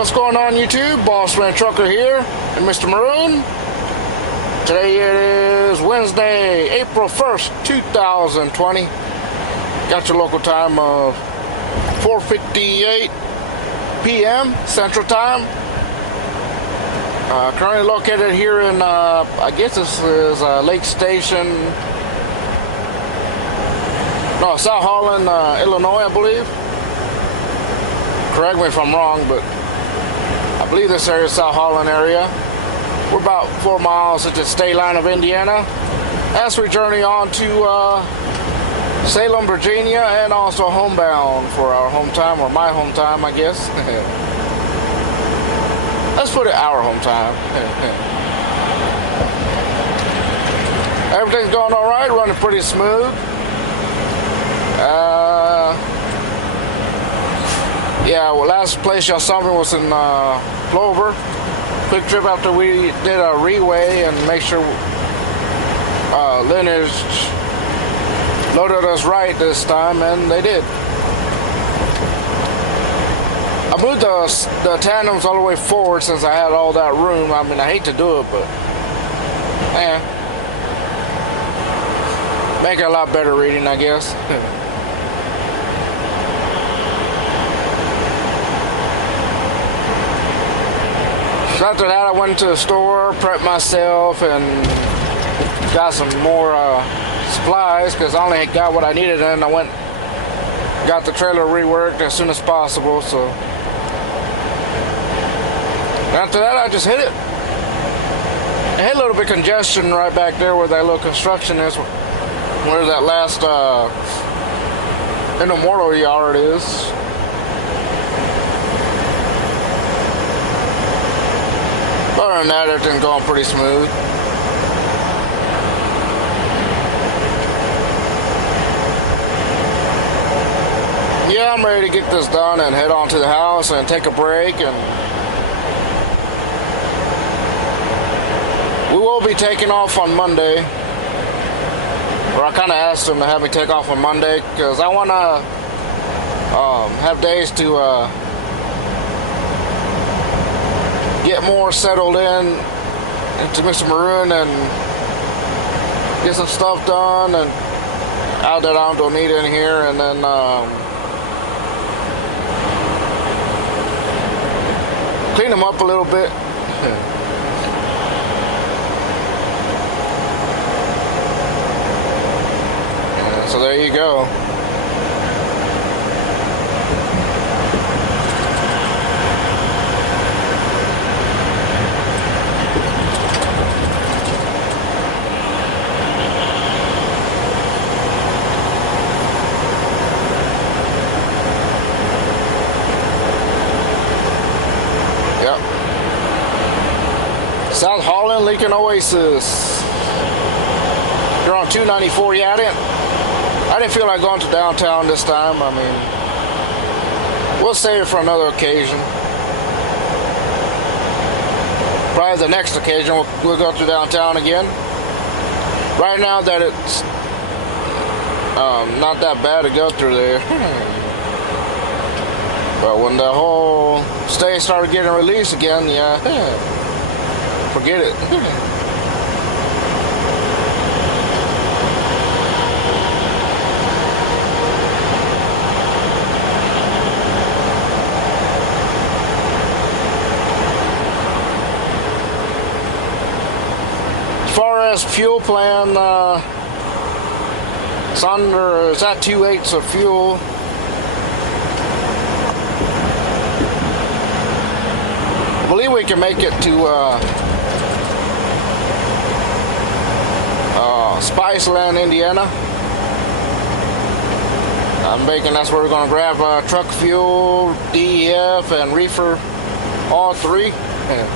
What's going on YouTube? Boss Man Trucker here and Mr. Maroon. Today it is Wednesday, April 1st, 2020. Got your local time of 4:58 p.m. Central Time. Currently located here in, I guess this is Lake Station, no, South Holland, Illinois, I believe. Correct me if I'm wrong, but I believe this area is South Holland area. We're about 4 miles at the state line of Indiana as we journey on to Salem, Virginia, and also homebound for our home time, or my home time, I guess. Let's put it our home time. Everything's going all right, running pretty smooth. Yeah, well, last place y'all saw me was in Clover. Quick trip after we did a reweigh and make sure lineage loaded us right this time, and they did. I moved the tandems all the way forward since I had all that room. I mean, I hate to do it, but make it a lot better reading, I guess. So after that, I went to the store, prepped myself, and got some more supplies because I only got what I needed, and I went got the trailer reworked as soon as possible. So after that, I just hit it. I hit a little bit of congestion right back there where that little construction is, where that last intermodal yard is. Other than that, everything's going pretty smooth. Yeah, I'm ready to get this done and head on to the house and take a break. And we will be taking off on Monday. Or I kind of asked them to have me take off on Monday because I want to have days to get more settled into Mr. Maroon and get some stuff done and out that I don't need in here, and then clean them up a little bit. Yeah, so there you go. South Holland, Lincoln Oasis. You're on 294. Yeah, I didn't feel like going to downtown this time. I mean, we'll save it for another occasion. Probably the next occasion we'll go to downtown again. Right now that it's not that bad to go through there. But when the whole state started getting released again, yeah. Forget it. As far as fuel plan, it's at 2/8 of fuel. I believe we can make it to Spiceland, Indiana. I'm thinking that's where we're going to grab truck fuel, DEF, and reefer, all three. Yeah.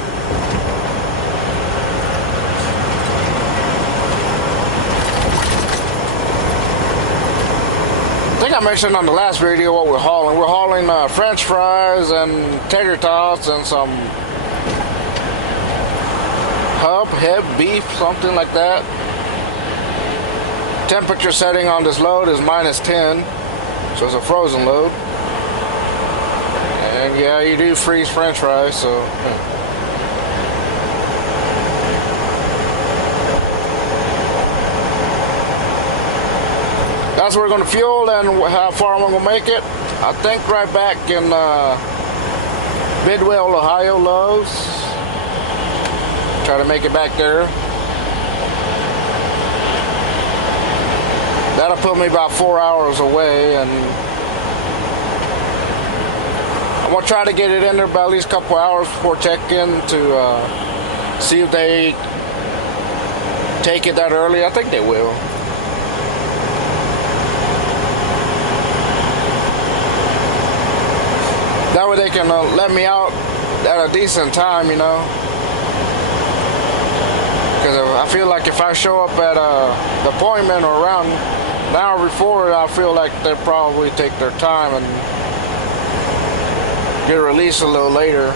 I think I mentioned on the last video what we're hauling. We're hauling French fries and tater tots and some head beef, something like that. Temperature setting on this load is -10, so it's a frozen load. And Yeah, you do freeze French fries, so. That's where we're gonna fuel and how far I'm gonna make it. I think right back in Bidwell, Ohio, Lowe's. Try to make it back there. That'll put me about 4 hours away, and I'm gonna try to get it in there by at least a couple hours before check-in to see if they take it that early. I think they will. That way they can let me out at a decent time, you know. Because I feel like if I show up at the appointment or around an hour before, I feel like they'll probably take their time and get released a little later.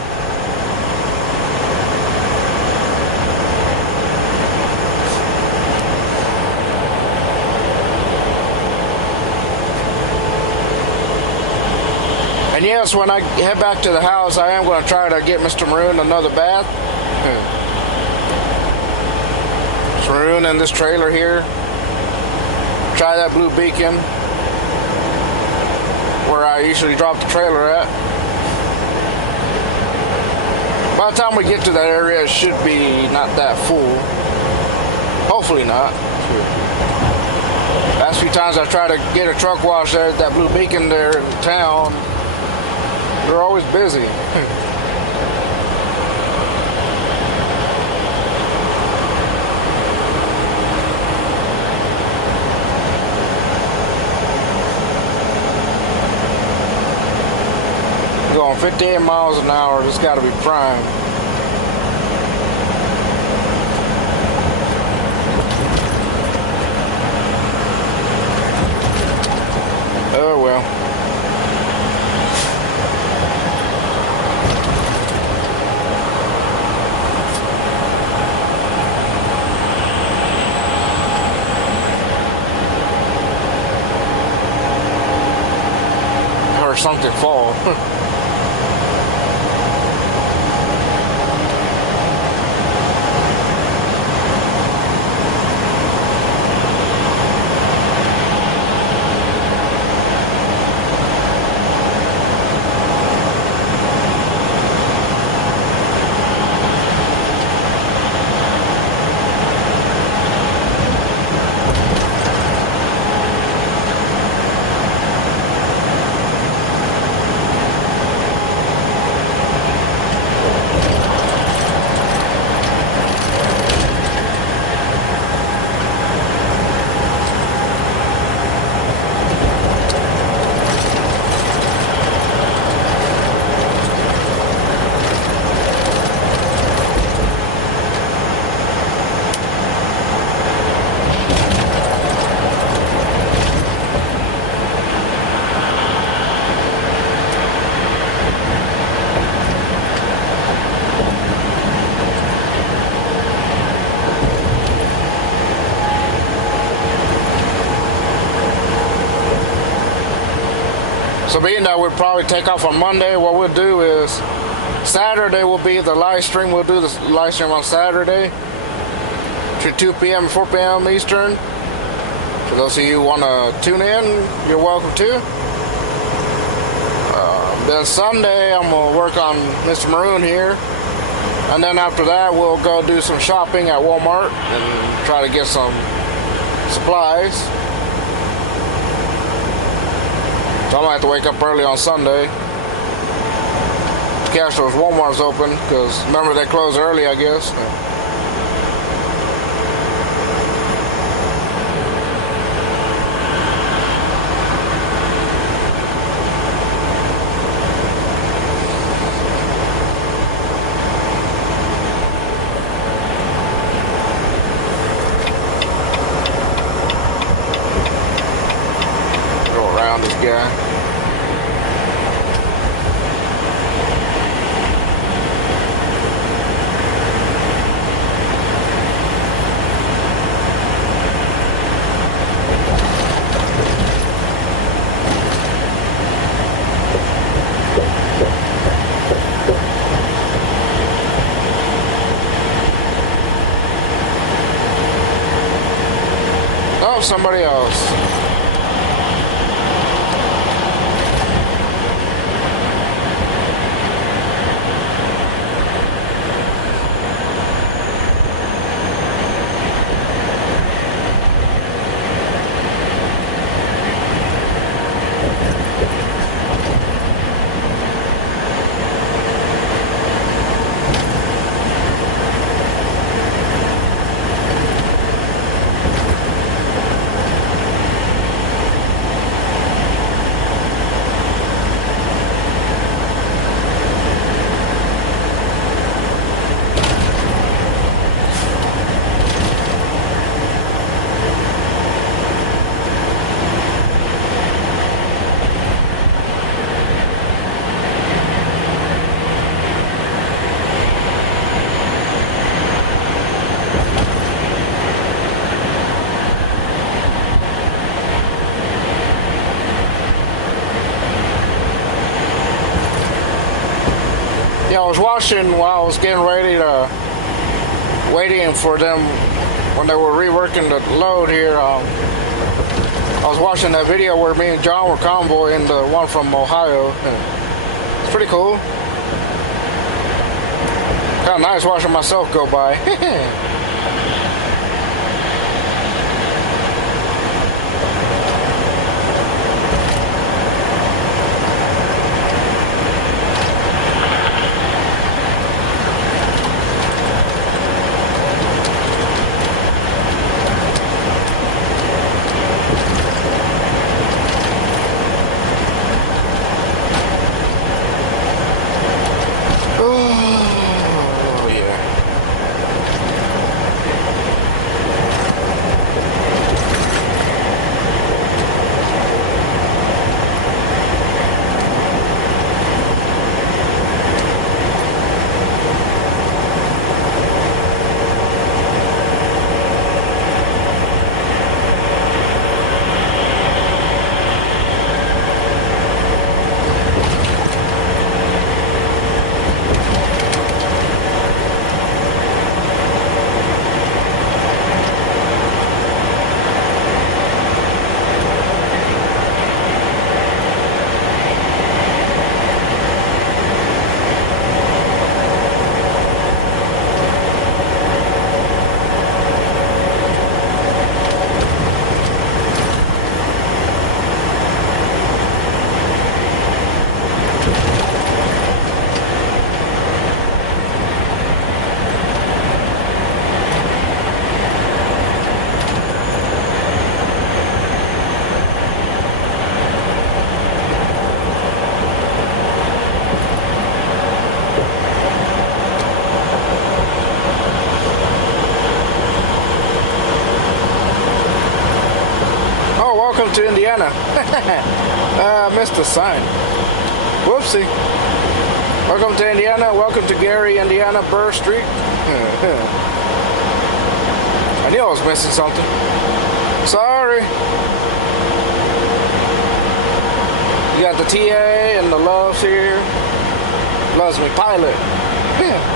And yes, when I head back to the house, I am going to try to get Mr. Maroon another bath. Mr. Maroon in this trailer here. Try that blue beacon where I usually drop the trailer at. By the time we get to that area, it should be not that full. Hopefully not. Last few times I try to get a truck wash there at that blue beacon there in town, they're always busy. Going 58 miles an hour, this got to be prime. Oh well. Or something fall. So being that we'll probably take off on Monday, what we'll do is Saturday will be the live stream. We'll do the live stream on Saturday between 2 p.m. and 4 p.m. Eastern. For those of you who want to tune in, you're welcome to. Then Sunday, I'm going to work on Mr. Maroon here. And then after that, we'll go do some shopping at Walmart and try to get some supplies. So I'm going to have to wake up early on Sunday. Catch those Walmart's open, because remember they close early, I guess. Go around this guy. yourself, somebody else. Yeah, I was watching while I was getting ready to, waiting for them when they were reworking the load here. I was watching that video where me and John were convoying the one from Ohio. It's pretty cool. Kind of nice watching myself go by. Welcome to Indiana. I missed the sign. Whoopsie. Welcome to Indiana. Welcome to Gary, Indiana, Burr Street. I knew I was missing something. Sorry. You got the TA and the Loves here. Loves me. Pilot. Yeah.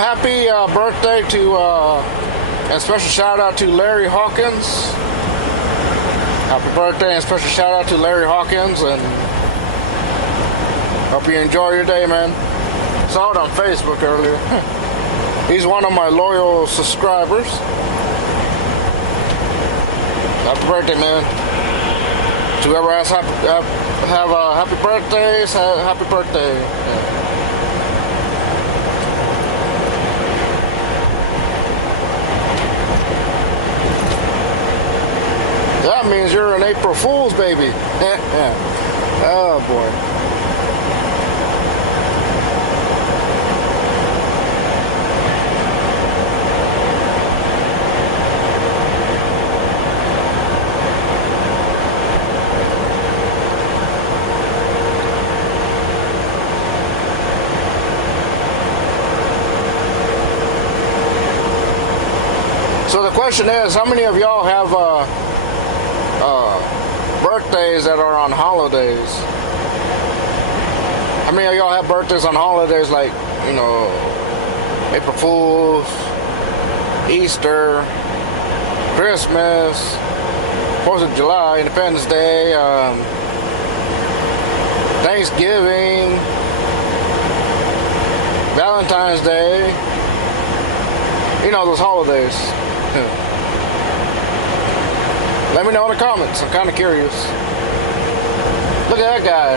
Happy birthday to, and special shout out to Larry Hawkins. Happy birthday and special shout out to Larry Hawkins, and hope you enjoy your day, man. Saw it on Facebook earlier. He's one of my loyal subscribers. Happy birthday, man. To whoever has have happy birthdays, happy birthday. Yeah. That means you're an April Fool's baby. Oh boy. question is, how many of y'all have birthdays that are on holidays? How many of y'all have birthdays on holidays like, you know, April Fools, Easter, Christmas, 4th of July, Independence Day, Thanksgiving, Valentine's Day, you know, those holidays. Let me know in the comments. I'm kind of curious. Look at that guy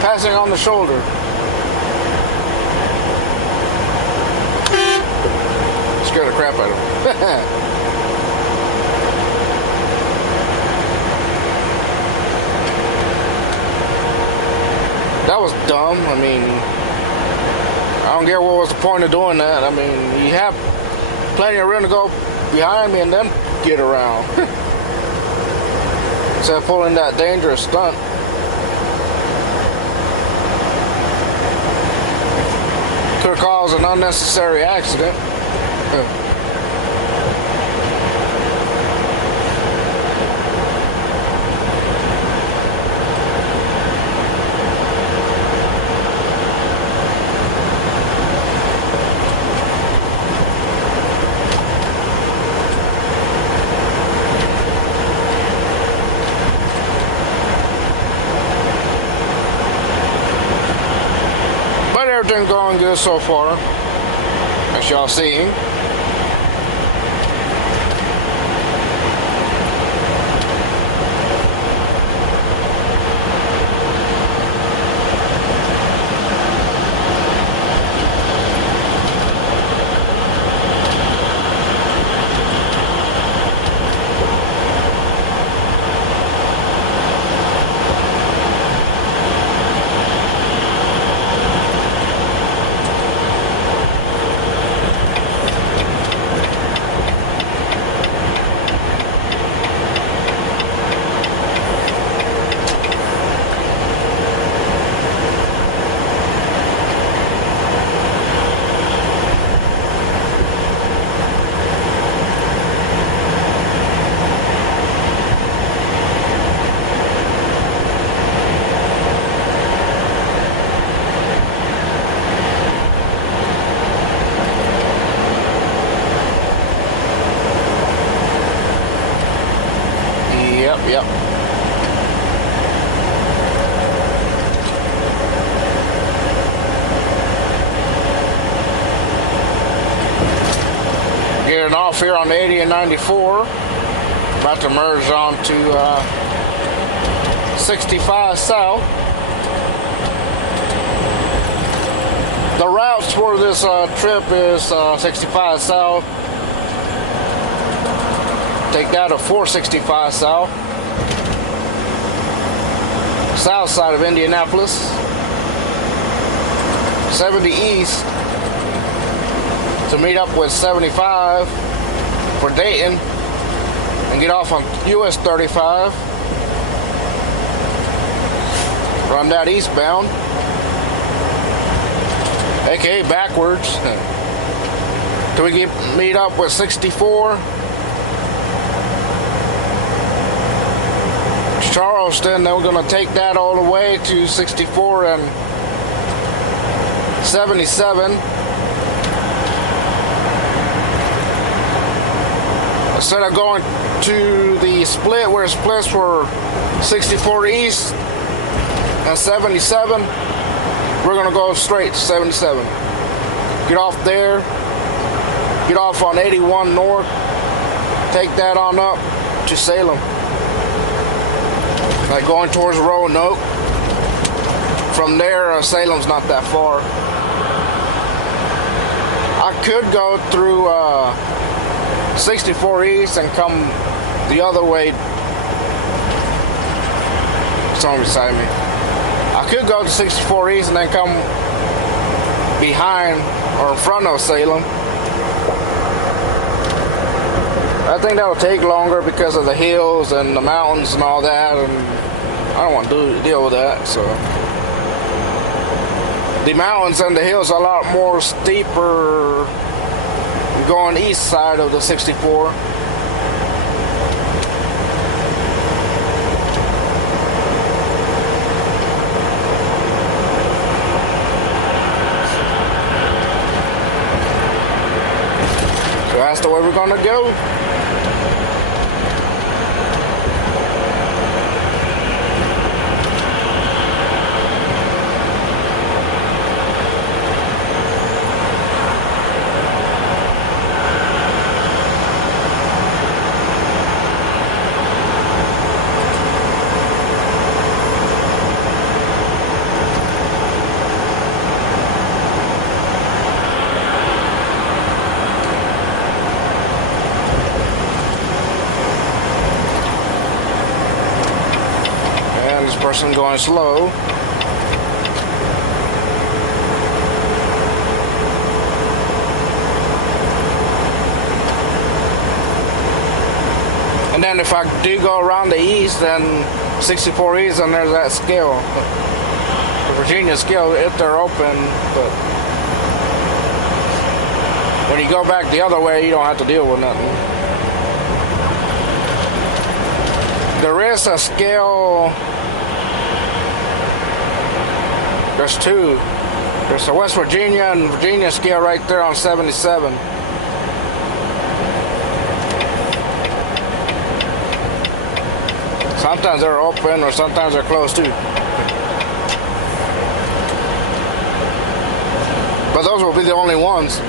passing on the shoulder. Scared the crap out of him. That was dumb. I mean, I don't get what was the point of doing that. I mean, you have plenty of room to go behind me and then get around. Instead of pulling that dangerous stunt. Could have caused an unnecessary accident. Everything going good so far, as y'all seeing. Yep. Getting off here on 80 and 94. About to merge onto 65 South. The routes for this trip is 65 South. Take that to 465 South. Southside of Indianapolis, 70 East to meet up with 75 for Dayton and get off on US 35, run that eastbound, aka backwards, till we meet up with 64 Charleston. Then we're going to take that all the way to 64 and 77. Instead of going to the split where it splits for 64 East and 77, we're going to go straight to 77. Get off there, get off on 81 North, take that on up to Salem. Like going towards Roanoke. From there, Salem's not that far. I could go through 64 East and come the other way. Someone beside me. I could go to 64 East and then come behind or in front of Salem. I think that'll take longer because of the hills and the mountains and all that, and I don't want to deal with that. So the mountains and the hills are a lot more steeper going east side of the 64. that's the way we're gonna go. Person going slow. And then if I do go around the east, then 64 east, and there's that scale, the Virginia scale, if they're open. But when you go back the other way, you don't have to deal with nothing. There is a scale. There's two. There's the West Virginia and Virginia scale right there on 77. Sometimes they're open or sometimes they're closed too. But those will be the only ones.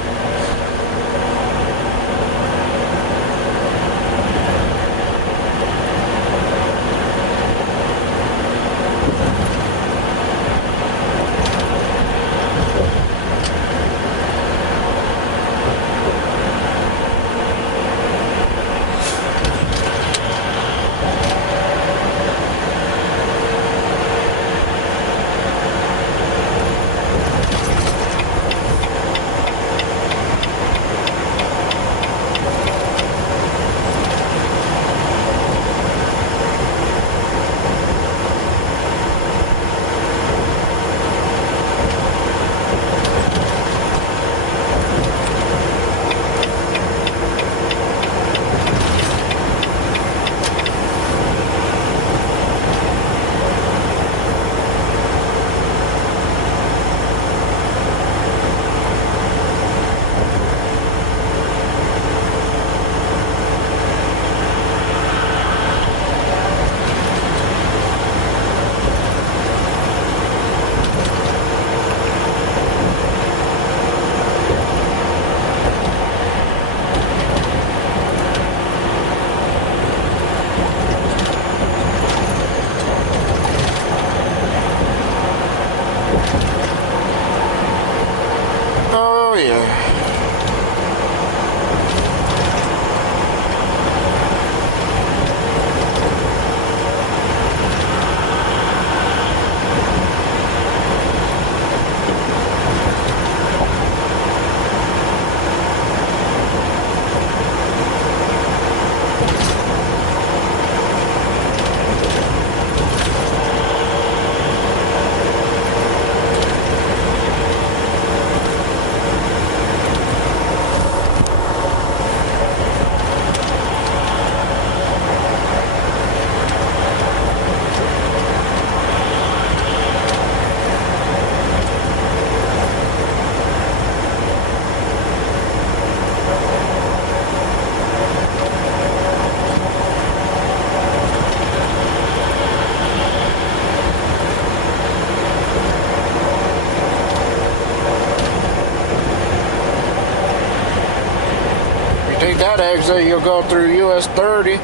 Take that exit, you'll go through US 30. We've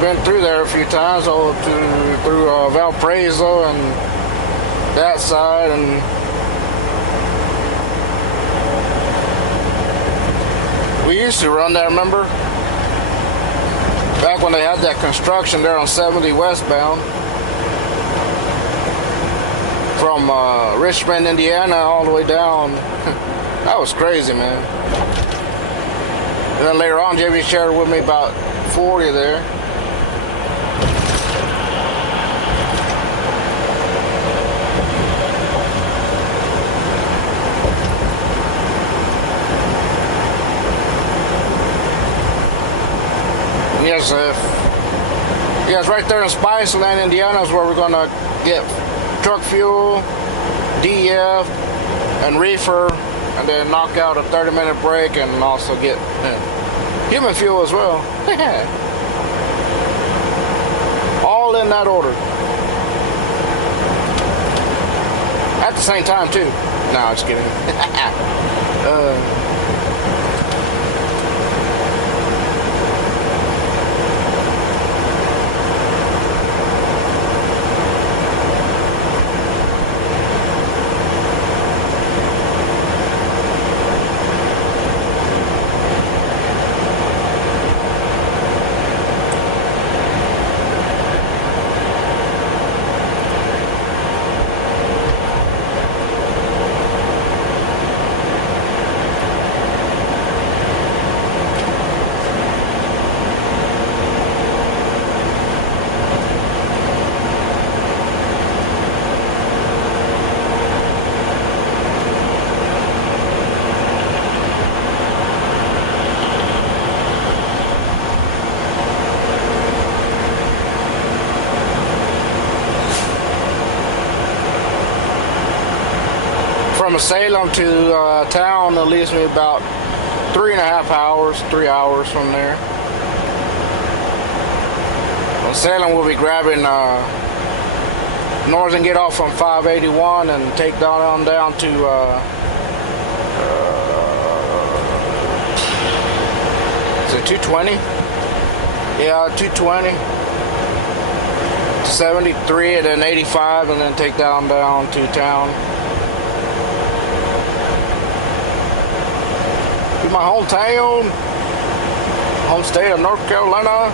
been through there a few times, through Valparaiso and that side, and we used to run there, remember? Back when they had that construction there on 70 westbound. From Richmond, Indiana, all the way down. That was crazy, man. And then later on, JB shared with me about 40 there. And yes, right there in Spiceland, Indiana is where we're gonna get truck fuel, DEF, and reefer. and then knock out a 30-minute break and also get human fuel as well. All in that order. At the same time too. No, I'm just kidding. From Salem to town, it leaves me about 3.5 hours, 3 hours from there. From Salem, we'll be grabbing northern get off on 581 and take down to is it 220? Yeah, 220. 73 and then 85 and then take down to town. My hometown, home state of North Carolina.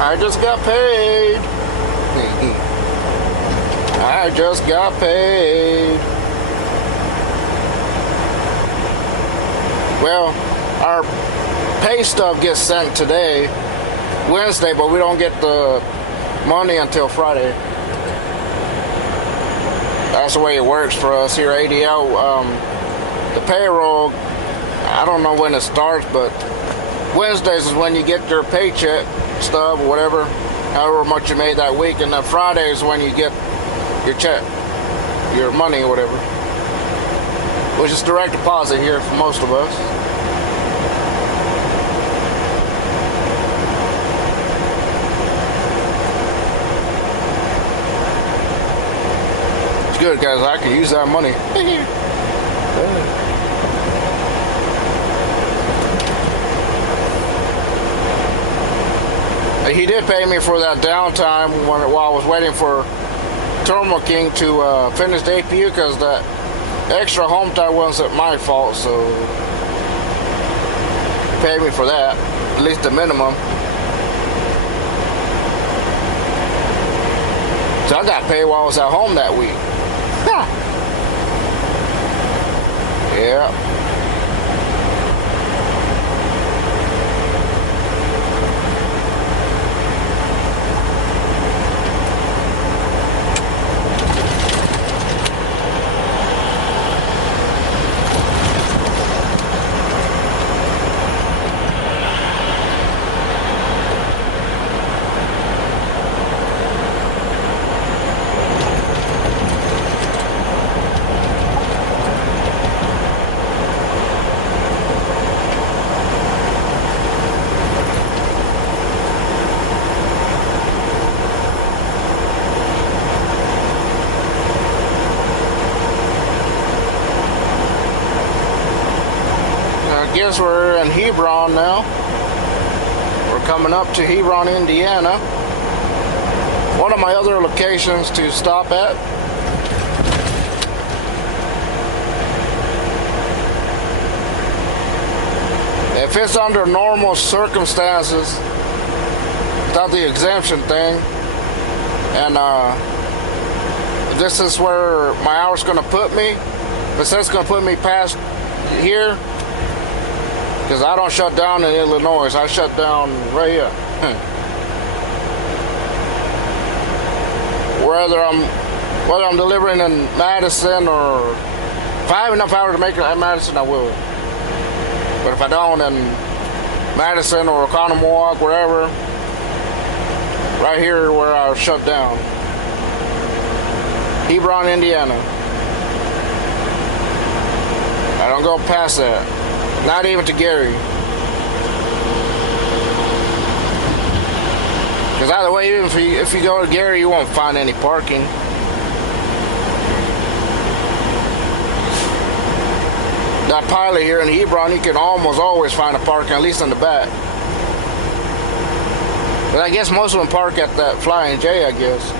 I just got paid. I just got paid. Well, our pay stub gets sent today, Wednesday, but we don't get the money until Friday. That's the way it works for us here at ADL. The payroll, I don't know when it starts, but Wednesdays is when you get your paycheck stub or whatever, however much you made that week, and then Friday is when you get your check, your money or whatever, which is direct deposit here for most of us. It's good because I can use that money. He did pay me for that downtime while I was waiting for Terminal King to finish the APU, because that extra home time wasn't my fault, so he paid me for that, at least the minimum. So I got paid while I was at home that week. Yeah. I guess we're in Hebron now. We're coming up to Hebron, Indiana. One of my other locations to stop at. if it's under normal circumstances, without the exemption thing, and this is where my hour's going to put me, but since it's going to put me past here, because I don't shut down in Illinois, I shut down right here. Whether I'm delivering in Madison, or if I have enough hours to make it at Madison, I will. But if I don't, in Madison or Oconomowoc, wherever, right here where I shut down. Hebron, Indiana. I don't go past that. Not even to Gary. Because either way, even if you go to Gary, you won't find any parking. That pilot here in Hebron, you can almost always find a parking, at least in the back. But I guess most of them park at that Flying J, I guess.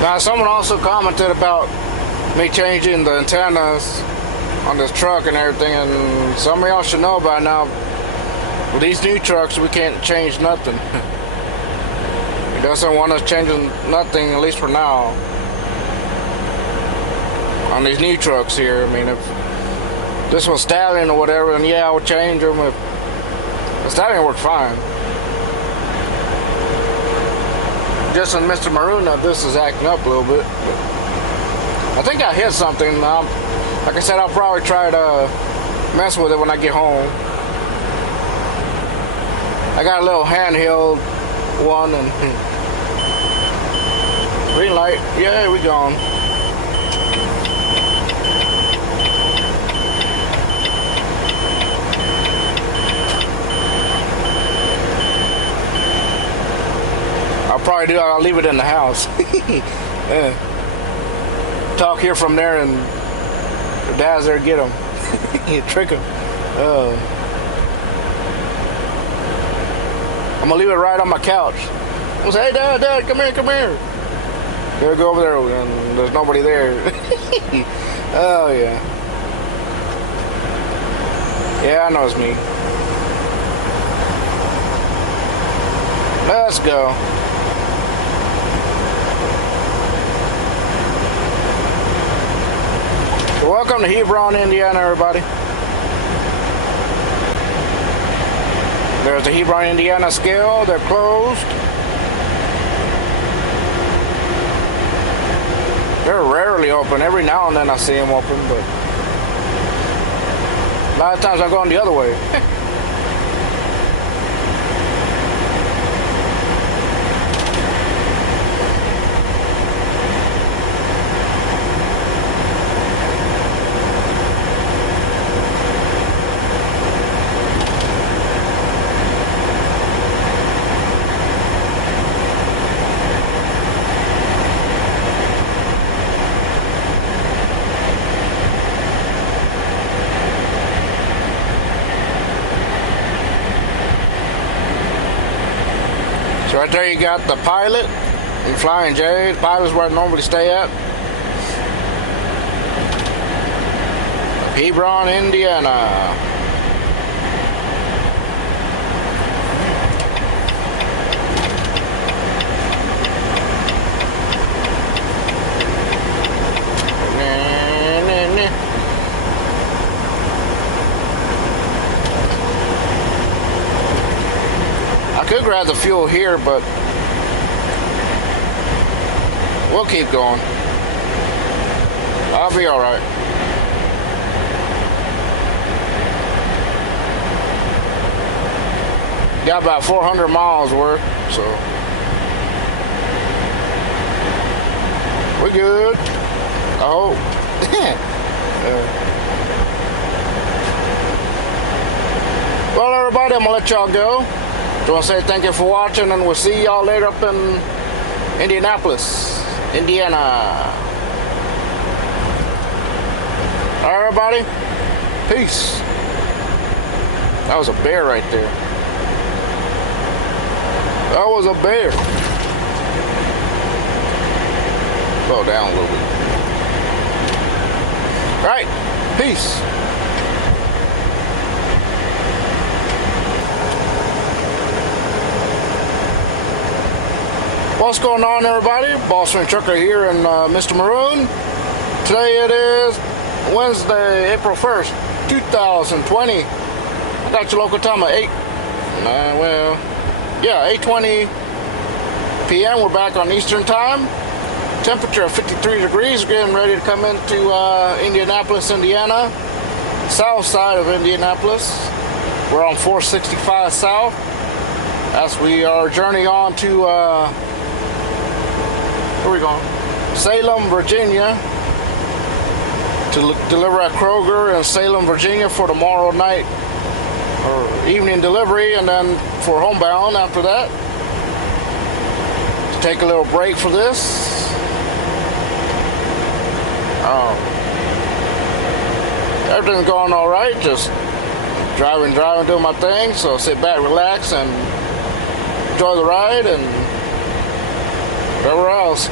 Now, someone also commented about me changing the antennas on this truck and everything, and some of y'all should know by now, with these new trucks, we can't change nothing. He doesn't want us changing nothing, at least for now, on these new trucks here. I mean, if this was Stallion or whatever, then yeah, I would change them. If the Stallion worked fine. Just in Mr. Maroon, now this is acting up a little bit. I think I hit something. Like I said, I'll probably try to mess with it when I get home. I got a little handheld one, and green light. Yeah, we gone. Probably I'll leave it in the house. Yeah. Talk here from there, and the dad's there to get him. You trick him. I'm gonna leave it right on my couch. I'm gonna say, hey, Dad, come here. He'll go over there, and there's nobody there. Oh yeah. Yeah, I know it's me. Let's go. Welcome to Hebron, Indiana, everybody. There's the Hebron, Indiana scale. They're closed. They're rarely open. Every now and then I see them open, but a lot of times I'm going the other way. So right there you got the Pilot and Flying J. The Pilot's where I normally stay at. Hebron, Indiana. I could grab the fuel here, but we'll keep going. I'll be all right. Got about 400 miles worth, so we're good. Oh, well, everybody, I'm gonna let y'all go. Just want to say thank you for watching, and we'll see y'all later up in Indianapolis, Indiana. All right, everybody, peace. That was a bear right there. That was a bear. Slow down a little bit. All right, peace. What's going on, everybody? Boss Man Trucker here and Mr. Maroon. Today it is Wednesday, April 1st, 2020. I got your local time at 8:20 p.m. We're back on Eastern Time. Temperature of 53 degrees. We're getting ready to come into Indianapolis, Indiana. Southside of Indianapolis. We're on 465 South. As we are journeying on to where are we going? Salem, Virginia, to deliver at Kroger in Salem, Virginia for tomorrow night or evening delivery, and then for homebound after that. To take a little break for this. Everything's going all right. Just driving, doing my thing. So sit back, relax, and enjoy the ride and whatever else.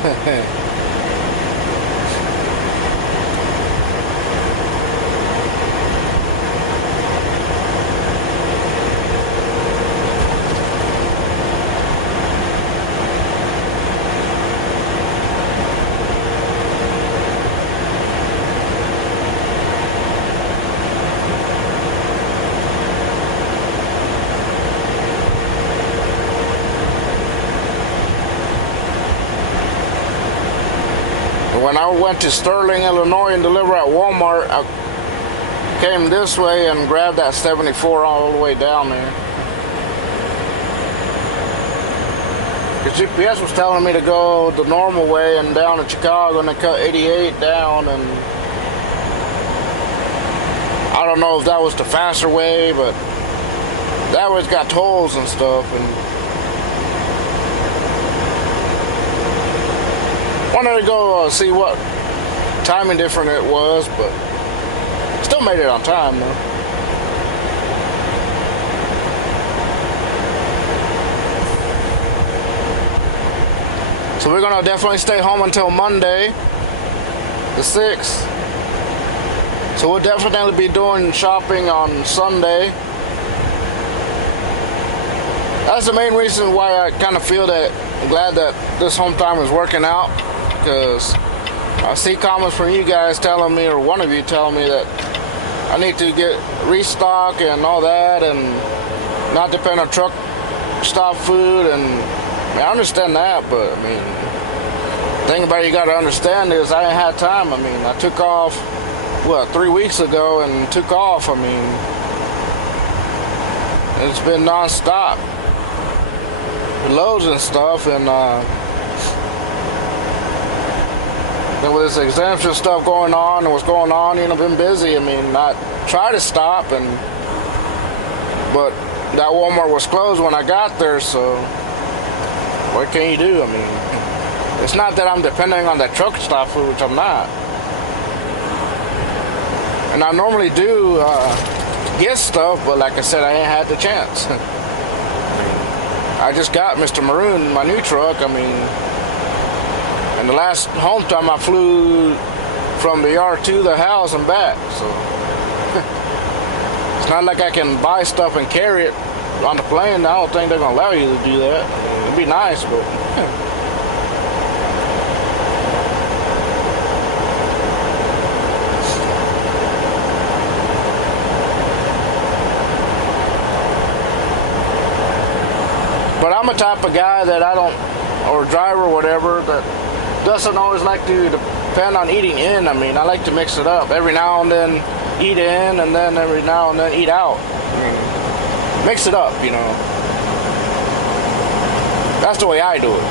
When I went to Sterling, Illinois and delivered at Walmart, I came this way and grabbed that 74 all the way down there. Because GPS was telling me to go the normal way and down to Chicago, and they cut 88 down, and I don't know if that was the faster way, but that way's got tolls and stuff, and wanted to go see what timing different it was, but still made it on time though. So we're gonna definitely stay home until Monday, the 6th. So we'll definitely be doing shopping on Sunday. That's the main reason why I kind of feel that I'm glad that this home time is working out. Because I see comments from you guys telling me, or one of you telling me that I need to get restock and all that, and not depend on truck stop food. And I mean, I understand that, but I mean, the thing about it you got to understand is I ain't had time. I mean, I took off 3 weeks ago and took off. I mean, it's been non-stop, loads and stuff, and with this exemption stuff going on and what's going on, you know, been busy. I mean, I tried to stop, but that Walmart was closed when I got there, so what can you do? I mean, it's not that I'm depending on that truck stop food, which I'm not. And I normally do get stuff, but like I said, I ain't had the chance. I I just got Mr. Maroon, my new truck. I mean, and the last home time I flew from the yard to the house and back. So it's not like I can buy stuff and carry it on the plane. I don't think they're gonna allow you to do that. It'd be nice, but but I'm a type of guy that I don't, or driver or whatever, that doesn't always like to depend on eating in. I mean, I like to mix it up. Every now and then eat in, and then every now and then eat out. I mean, mix it up, you know. That's the way I do it.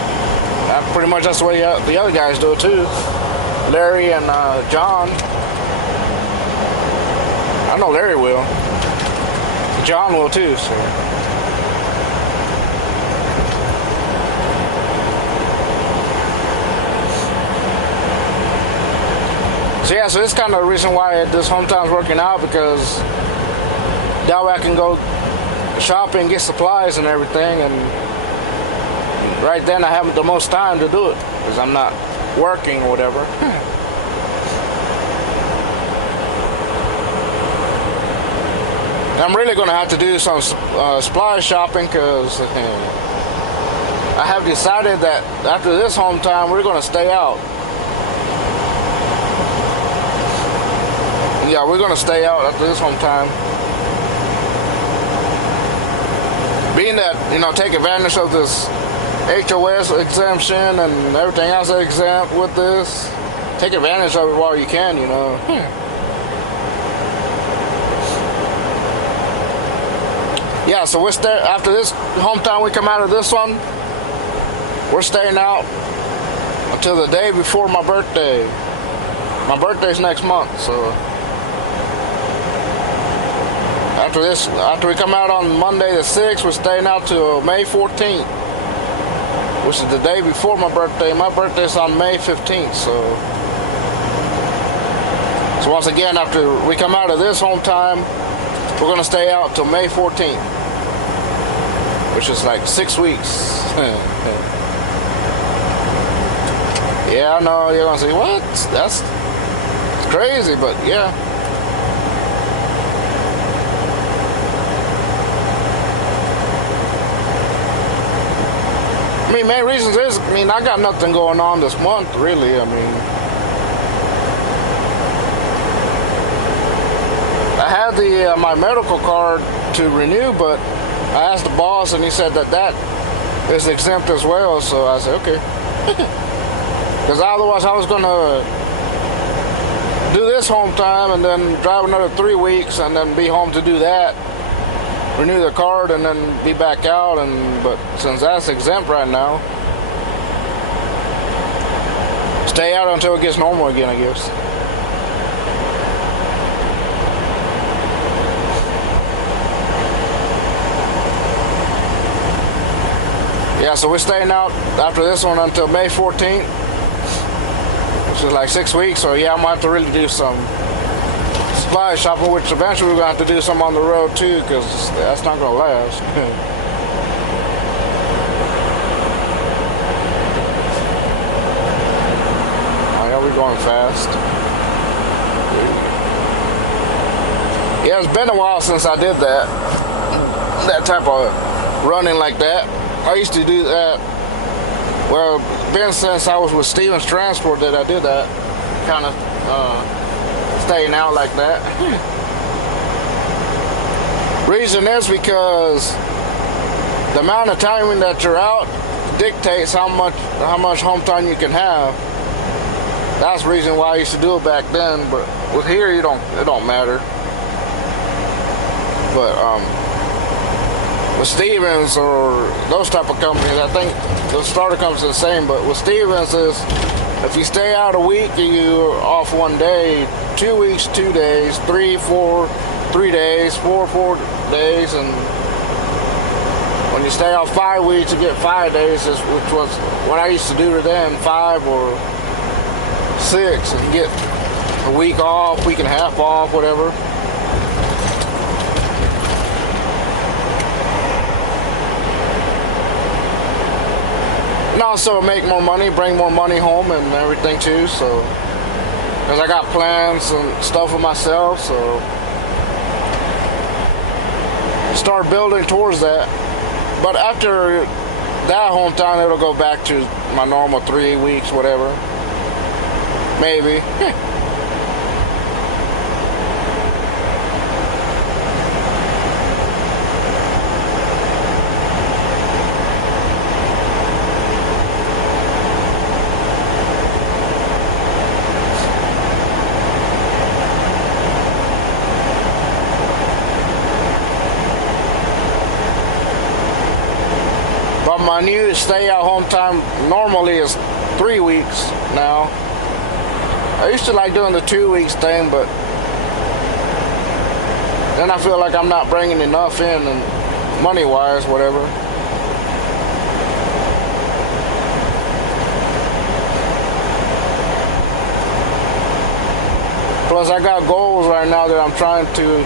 Pretty much that's the way the other guys do it too. Larry and John. I know Larry will. John will too, so. So yeah, so it's kind of the reason why this hometown's working out, because that way I can go shopping, get supplies and everything, and right then I have the most time to do it because I'm not working or whatever. I'm really going to have to do some supply shopping because I have decided that after this home time we're going to stay out. Yeah, we're going to stay out after this home time. Being that, you know, take advantage of this HOS exemption and everything else exempt with this. Take advantage of it while you can, you know. Yeah, so we're after this hometown we come out of this one, we're staying out until the day before my birthday. My birthday's next month, so after we come out on Monday the 6th, we're staying out till May 14th, which is the day before my birthday. My birthday's on May 15th, so once again, after we come out of this home time, we're gonna stay out till May 14th, which is like 6 weeks. Yeah, I know you're gonna say, what? That's crazy, but yeah. I mean, main reasons is, I mean, I got nothing going on this month, really. I mean, I had my medical card to renew, but I asked the boss, and he said that is exempt as well. So I said, okay, because otherwise I was gonna do this home time and then drive another 3 weeks and then be home to do that. Renew the card and then be back out, but since that's exempt right now, stay out until it gets normal again, I guess. Yeah, so we're staying out after this one until May 14th, which is like 6 weeks. So yeah, I might have to really do some supply shopping, which eventually we're going to have to do some on the road too, because that's not going to last. I know we're going fast. Yeah, it's been a while since I did that type of running like that. I used to do that. Well, been since I was with Stevens Transport that I did that kind of staying out like that. Reason is because the amount of timing that you're out dictates how much home time you can have. That's the reason why I used to do it back then. But with here, it don't matter. But with Stevens or those type of companies, I think the starter companies are the same. But with Stevens is, if you stay out a week and you're off 1 day, 2 weeks, 2 days, 3 days, 4 days, and when you stay off 5 weeks, you get 5 days, which was what I used to do to them, 5 or 6, and you get a week off, week and a half off, whatever. And also make more money, bring more money home and everything too, so. Because I got plans and stuff for myself, so. Start building towards that. But after that hometown, it'll go back to my normal 3 weeks, whatever. Maybe. But my new stay at home time normally is 3 weeks now. I used to like doing the 2 weeks thing, but then I feel like I'm not bringing enough in, and money-wise, whatever. Plus, I got goals right now that I'm trying to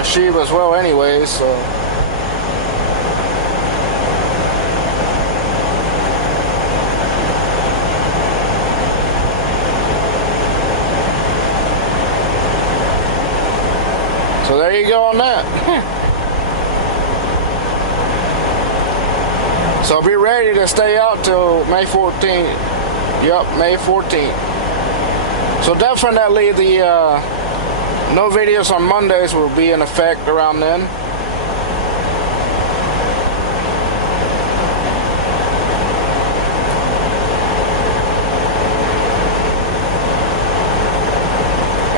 achieve as well anyway, so. So there you go on that. So be ready to stay out till May 14th. Yep, May 14th. So definitely the no videos on Mondays will be in effect around then.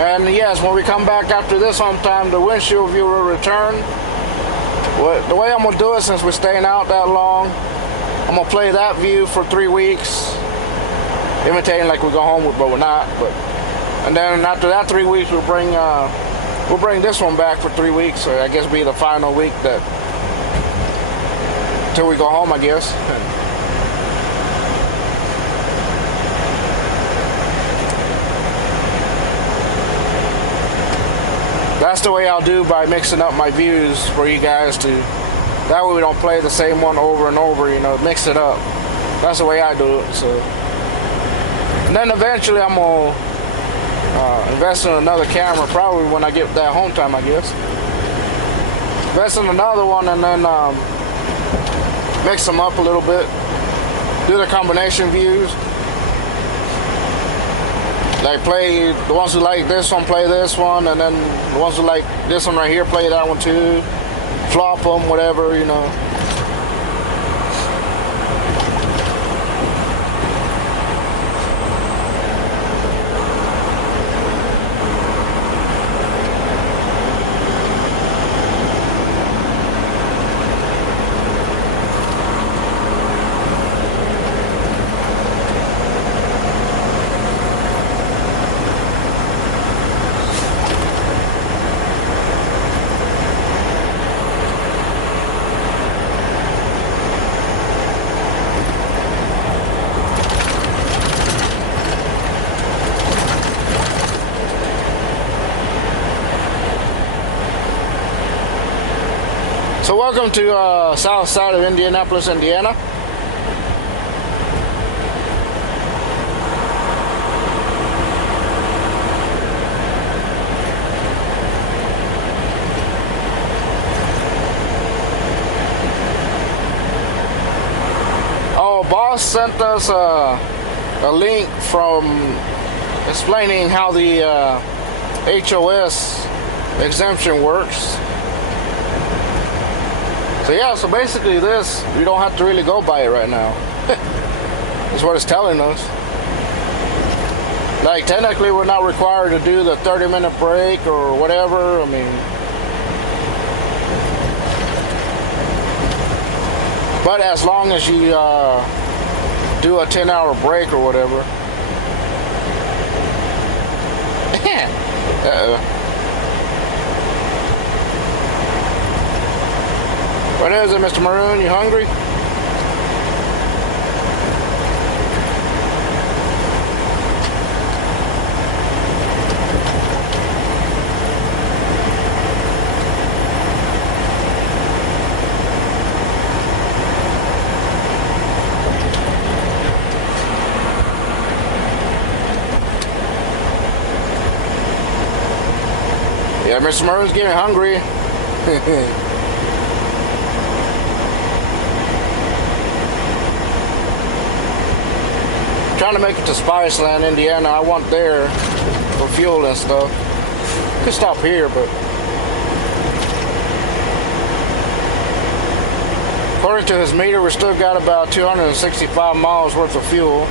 And yes, when we come back after this home time, the windshield view will return. The way I'm going to do it, since we're staying out that long, I'm going to play that view for 3 weeks, imitating like we go home, but we're not. And then after that 3 weeks, we'll bring this one back for 3 weeks. So I guess be the final week till we go home, I guess. That's the way I'll do, by mixing up my views for you guys to. That way we don't play the same one over and over, mix it up. That's the way I do it, so. And then eventually I'm gonna invest in another camera, probably when I get that home time, I guess. Invest in another one and then mix them up a little bit. Do the combination views. Like play the ones who like this one, play this one, and then the ones who like this one right here, play that one too. Flop them, whatever, So welcome to Southside of Indianapolis, Indiana. Oh, boss sent us a link from explaining how the HOS exemption works. So yeah, so basically this, we don't have to really go by it right now. That's what it's telling us. Like technically we're not required to do the 30-minute break or whatever, I mean. But as long as you do a 10-hour break or whatever. Uh-oh. What is it, Mr. Maroon? You hungry? Mr. Maroon's getting hungry. Trying to make it to Spiceland, Indiana. I want there for fuel and stuff. Could stop here, but according to his meter, we still got about 265 miles worth of fuel.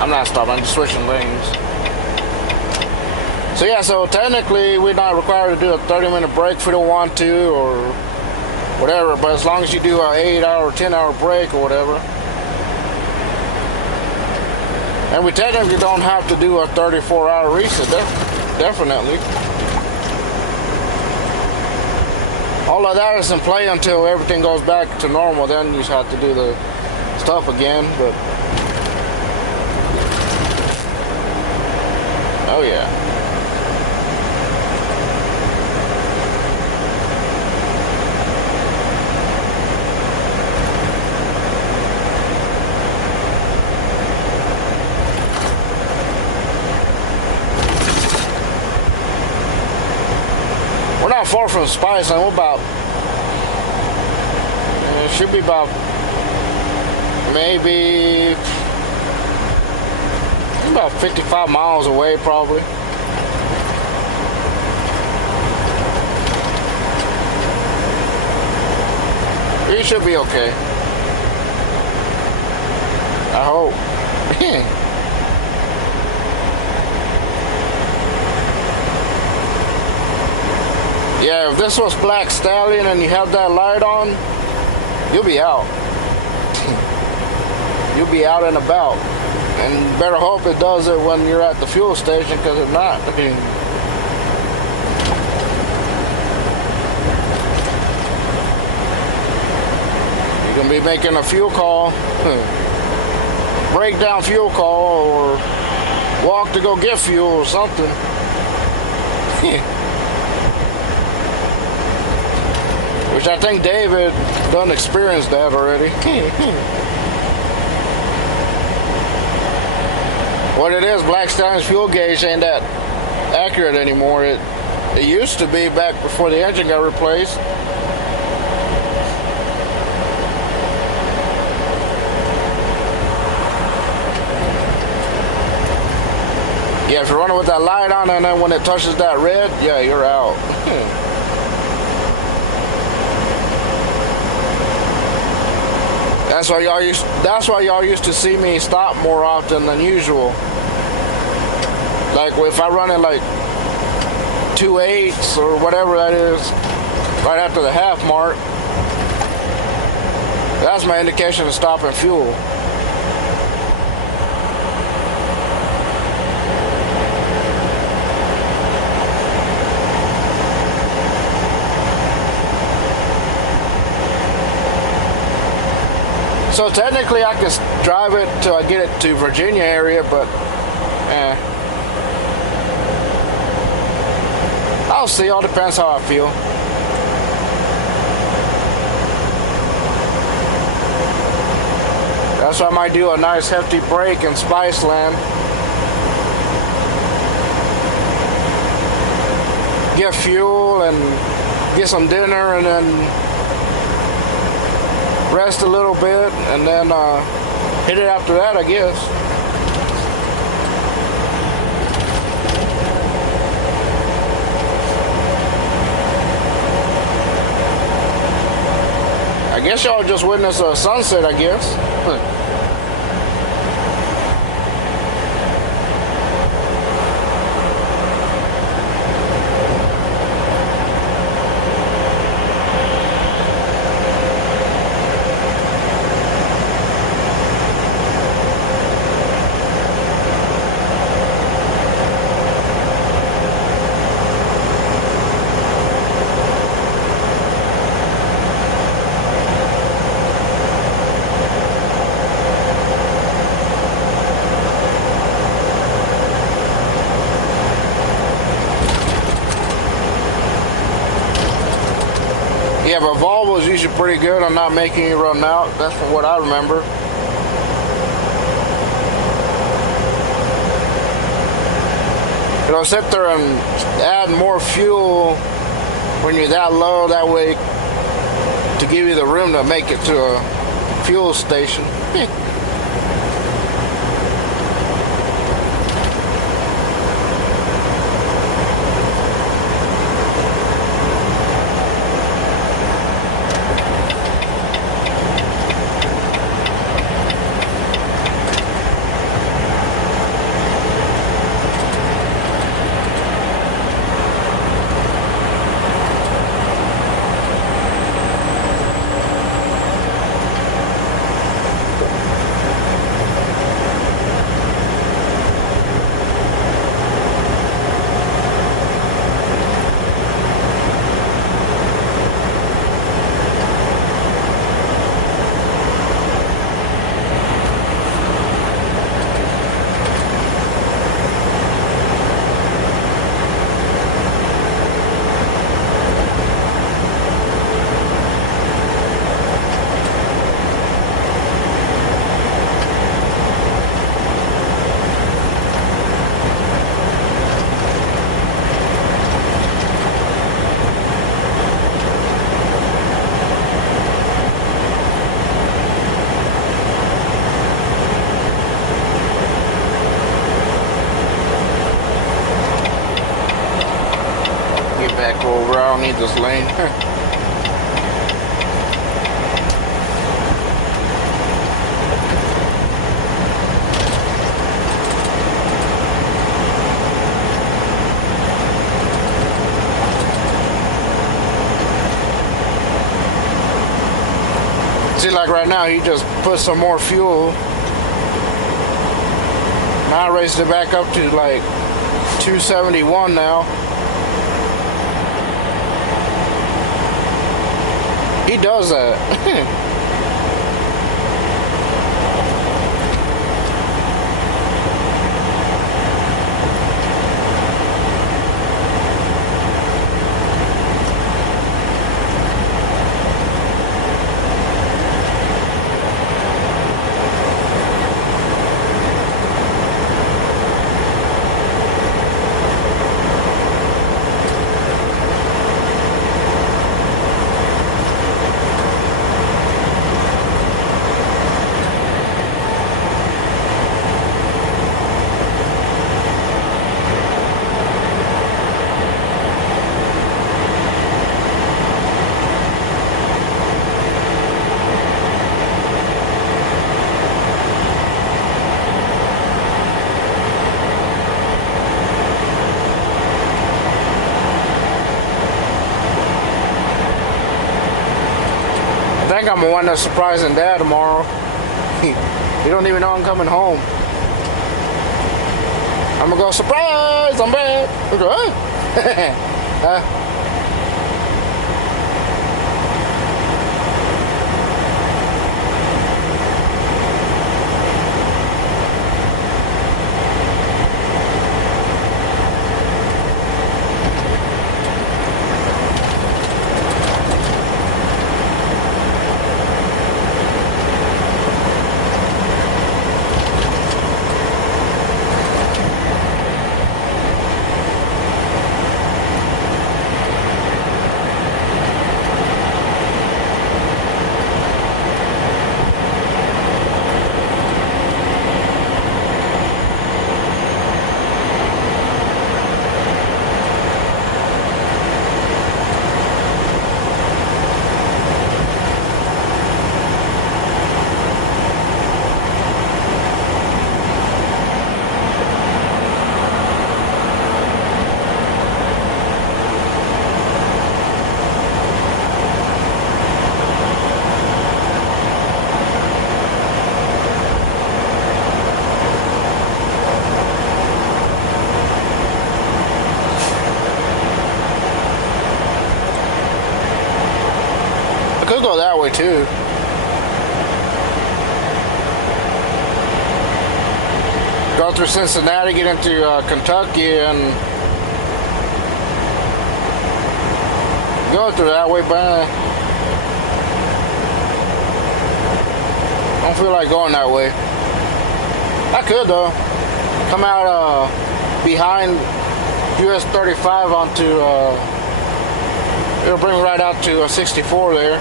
I'm not stopping, I'm just switching lanes. So yeah, so technically we're not required to do a 30-minute break if we don't want to or whatever, but as long as you do an 8-hour, 10-hour break or whatever. And we technically don't have to do a 34-hour reset, definitely. All of that is in play until everything goes back to normal, then you just have to do the stuff again, but oh yeah. We're not far from Spiceland. We're about, it should be about maybe about 55 miles away, probably. We should be okay. I hope. Yeah, if this was Black Stallion and you have that light on, you'll be out. You'll be out and about. And better hope it does it when you're at the fuel station, because if not, I mean, you're going to be making a fuel call, breakdown fuel call, or walk to go get fuel or something. Which I think David done experienced that already. What it is, Black Stallion's fuel gauge ain't that accurate anymore. It used to be back before the engine got replaced. Yeah, if you're running with that light on and then when it touches that red, yeah, you're out. That's why y'all used to see me stop more often than usual. Like if I run at like 2.8s or whatever that is, right after the half mark, that's my indication of stopping fuel. So technically I can drive it till I get it to Virginia area, but I'll see. All depends how I feel. That's why I might do a nice hefty break in Spiceland. Get fuel and get some dinner and then rest a little bit and then hit it after that, I guess. I guess y'all just witnessed a sunset, I guess. Yeah, but Volvo's usually pretty good on not making you run out. That's from what I remember. It'll sit there and add more fuel when you're that low, that way to give you the room to make it to a fuel station. Back over, I don't need this lane. See, like right now, he just put some more fuel. Now I raised it back up to like 271 now. He does that. I think I'm gonna wind up surprising Dad tomorrow. He don't even know I'm coming home. I'm gonna go, surprise, I'm back. He'll go, huh? I could go that way too. Go through Cincinnati, get into Kentucky, and go through that way by Don't feel like going that way. I could though. Come out behind US 35 onto, it'll bring me right out to 64 there.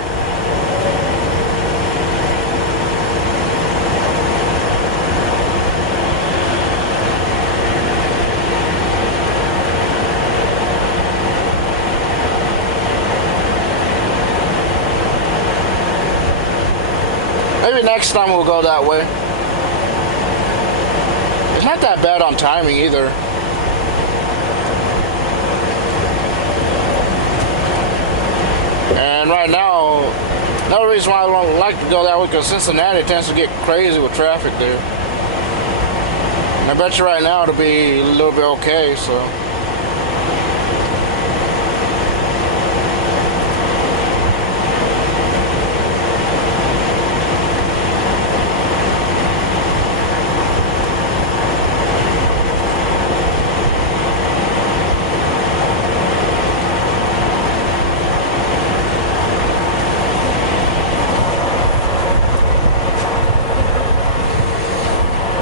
Maybe next time we'll go that way. It's not that bad on timing either. And right now, another reason why I don't like to go that way, because Cincinnati tends to get crazy with traffic there. And I bet you right now it'll be a little bit okay, so.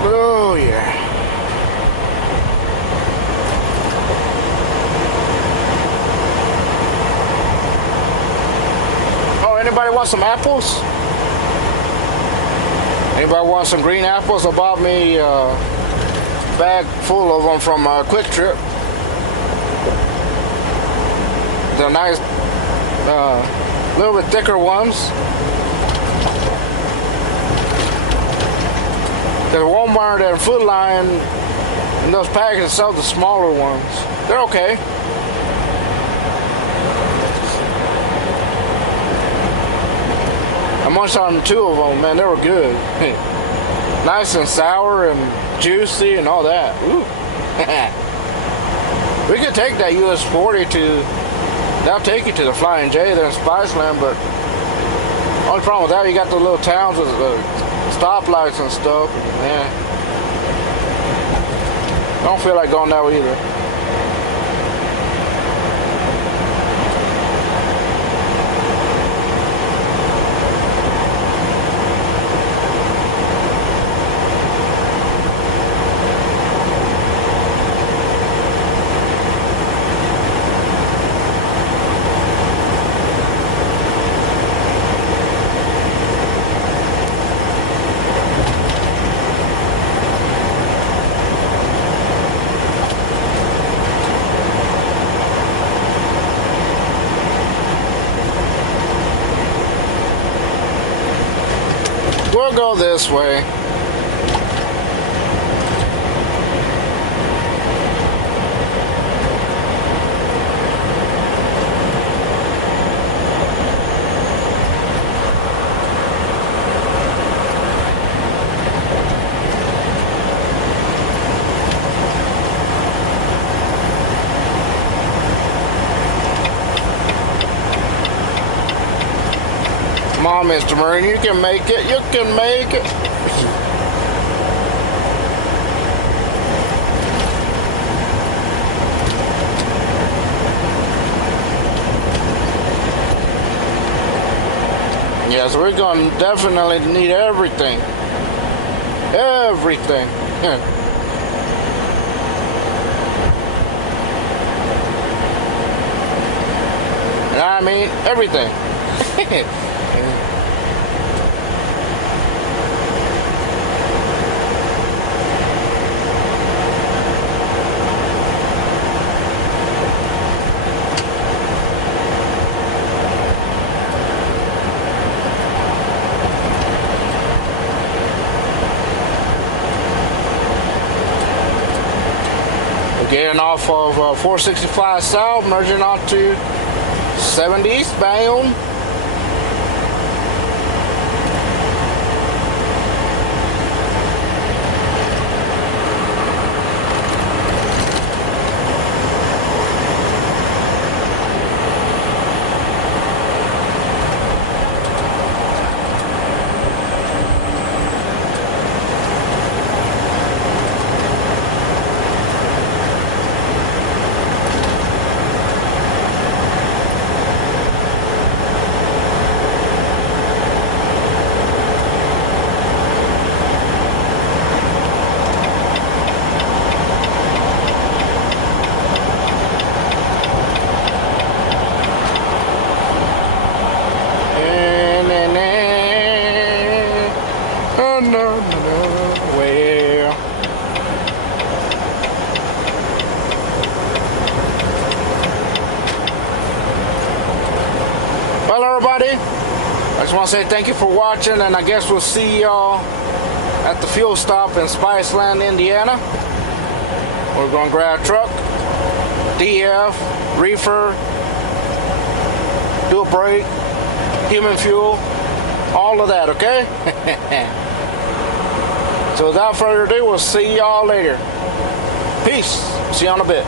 Oh yeah. Oh, anybody want some apples? Anybody want some green apples? I bought me a bag full of them from Quick Trip. They're nice, little bit thicker ones. The Walmart and Food Line and those packages sell the smaller ones. They're okay. I munched on 2 of them, man. They were good. Nice and sour and juicy and all that. Ooh. We could take that US 40 to. That'll take you to the Flying J there in Spiceland, but only problem with that, you got the little towns with stoplights and stuff. Man, don't feel like going that way either. We'll go this way. Come on, Mr. Marine, you can make it. You can make it. Yes, we're going to definitely need everything. Everything. And I mean everything. Getting off of 465 South, merging onto 70 eastbound. just want to say thank you for watching, and I guess we'll see y'all at the fuel stop in Spiceland, Indiana. We're going to grab a truck, DF, reefer, do a brake, human fuel, all of that, okay? So without further ado, we'll see y'all later. Peace. See you in a bit.